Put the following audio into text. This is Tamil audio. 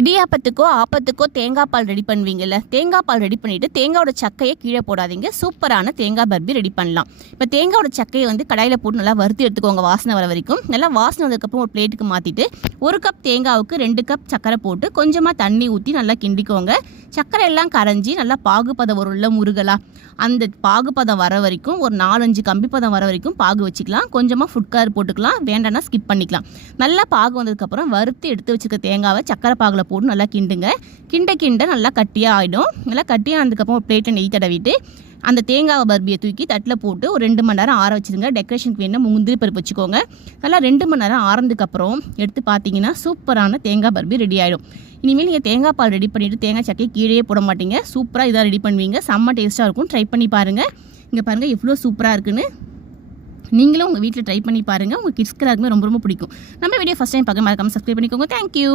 இடியாப்பத்துக்கோ ஆப்பத்துக்கோ தேங்காய் பால் ரெடி பண்ணுவீங்கல்ல, தேங்காய் பால் ரெடி பண்ணிவிட்டு தேங்காயோட சக்கையை கீழே போடாதீங்க. சூப்பரான தேங்காய் பர்பி ரெடி பண்ணலாம். இப்போ தேங்காயோட சக்கையை வந்து கடாயில் போட்டு நல்லா வறுத்து எடுத்துக்கோங்க, வாசனை வர வரைக்கும். நல்லா வாசனை வந்ததுக்கப்புறம் ஒரு பிளேட்டுக்கு மாற்றிட்டு 1 கப் தேங்காவுக்கு 2 கப் சக்கரை போட்டு கொஞ்சமாக தண்ணி ஊற்றி நல்லா கிண்டிக்கோங்க. சக்கரை எல்லாம் கரைஞ்சி நல்லா பாகுபதம் உள்ள முருகலா அந்த பாகுபதம் வர வரைக்கும் ஒரு 4-5 கம்பி பதம் வர வரைக்கும் பாகு வச்சுக்கலாம். கொஞ்சமாக ஃபுட் கலர் போட்டுக்கலாம், வேண்டாம்னா ஸ்கிப் பண்ணிக்கலாம். நல்லா பாகு வந்ததுக்கப்புறம் வறுத்து எடுத்து வச்சுக்க தேங்காவை சக்கரை பாகில் போட்டு நல்லா கிண்டுங்க. கிண்ட நல்லா கட்டியாக ஆகிடும். நல்லா கட்டியாக ஆனதுக்கப்புறம் ஒரு பிளேட்டில் நெய் தடவிட்டு அந்த தேங்காய் பர்பியை தூக்கி தட்டில் போட்டு ஒரு 2 மணி நேரம் ஆற வச்சுருங்க. டெக்கரேஷனுக்கு வேணும் முந்திரி பருப்பு வச்சுக்கோங்க. நல்லா 2 மணி நேரம் ஆறதுக்கப்புறம் எடுத்து பார்த்தீங்கன்னா சூப்பரான தேங்காய் பர்பி ரெடி ஆகிடும். இனிமேல் நீங்கள் தேங்காய் பால் ரெடி பண்ணிவிட்டு தேங்காய் சக்கையை கீழே போட மாட்டீங்க. சூப்பராக இதாக ரெடி பண்ணுவீங்க. செம்ம டேஸ்ட்டாக இருக்கும். ட்ரை பண்ணி பாருங்கள். இங்கே பாருங்கள் எவ்வளோ சூப்பராக இருக்குன்னு. நீங்களும் உங்கள் வீட்டில் ட்ரை பண்ணி பாருங்கள். உங்கள் கிட்ஸ்க்கு எல்லாருக்குமே ரொம்ப பிடிக்கும். நம்ம வீடியோ ஃபஸ்ட் டைம் பார்க்க மறக்காமல் சப்ஸ்கிரைப் பண்ணிக்கோங்க. தேங்க்யூ.